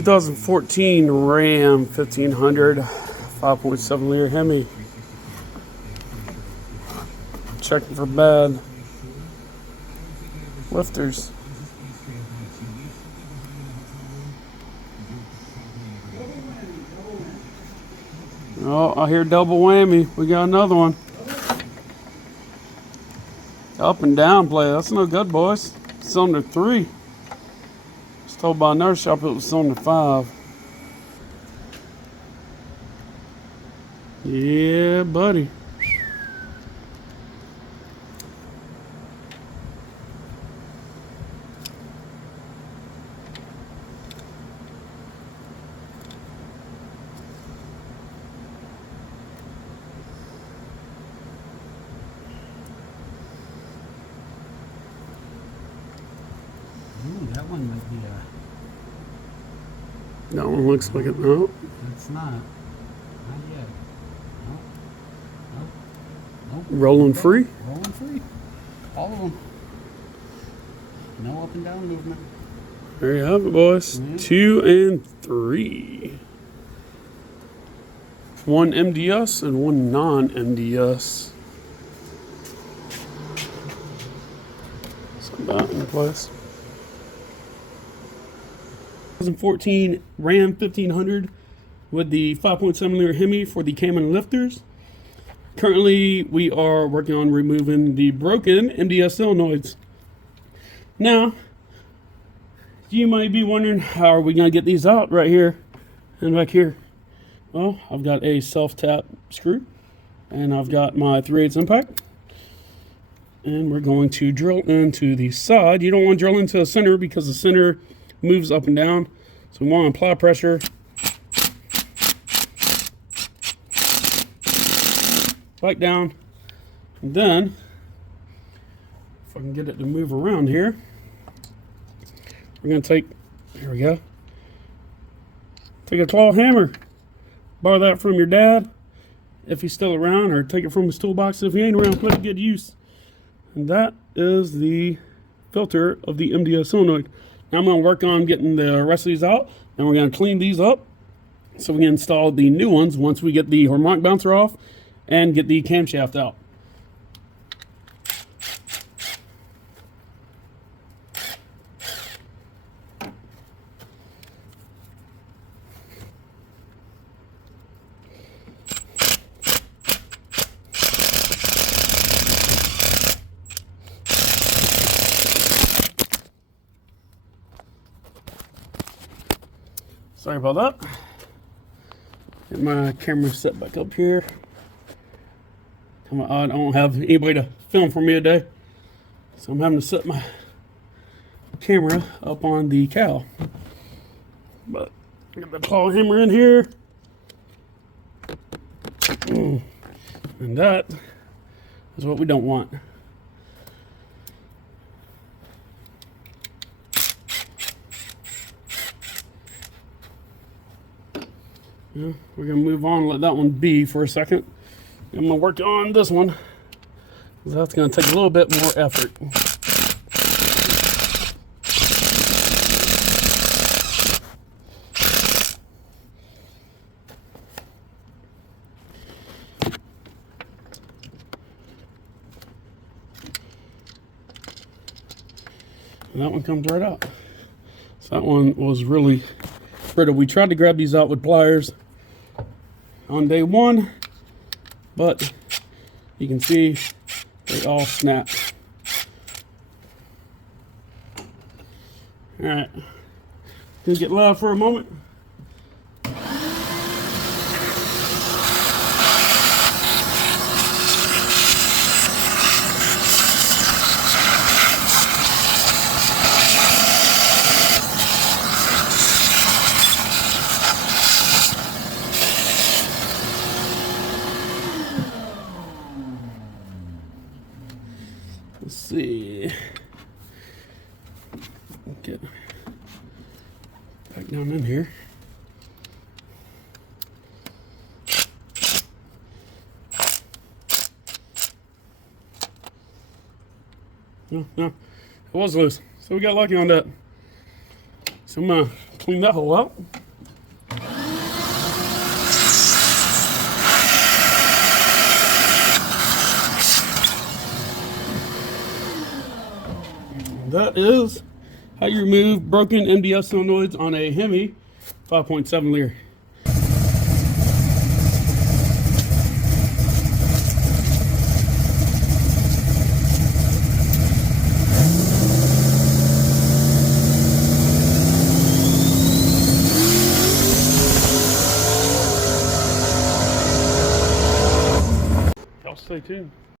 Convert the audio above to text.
2014 Ram 1500 5.7 liter Hemi. Checking for bad lifters. Oh, I hear double whammy. We got another one. Up and down play. That's no good, boys. Cylinder 3. I was told by another shop it was cylinder 5. Yeah, buddy. Ooh, that one might be a... That one looks like it. No. It's not. Not yet. Nope. Nope. Nope. Rolling free? Rolling free. All of them. No up and down movement. There you have it, boys. 2 and 3. One MDS and one non-MDS. Set that in place. 2014 Ram 1500 with the 5.7 liter Hemi for the Cam lifters. Currently, we are working on removing the broken MDS solenoids. Now, you might be wondering, how are we going to get these out right here and back here? Well, I've got a self-tap screw, and I've got my 3/8 impact. And we're going to drill into the side. You don't want to drill into the center because the center moves up and down. So we want to apply pressure. Back down. And then, if I can get it to move around here, we're going to take, here we go, take a claw hammer. Borrow that from your dad if he's still around, or take it from his toolbox if he ain't around. Put it to good use. And that is the filter of the MDS solenoid. Now I'm going to work on getting the rest of these out, and we're going to clean these up so we can install the new ones once we get the harmonic bouncer off and get the camshaft out. Sorry about that. Get my camera set back up here. I don't have anybody to film for me today, so I'm having to set my camera up on the cow. But get the claw hammer in here. And that is what we don't want. Yeah, we're going to move on and let that one be for a second. I'm going to work on this one. That's going to take a little bit more effort. And that one comes right out. So that one was really brittle. We tried to grab these out with pliers on day one, but you can see they all snap. All right, gonna get live for a moment. Let's see. Get back down in here. No, it was loose. So we got lucky on that. So I'm gonna clean that hole out. That is how you remove broken MDS solenoids on a Hemi 5.7 liter. Y'all stay tuned.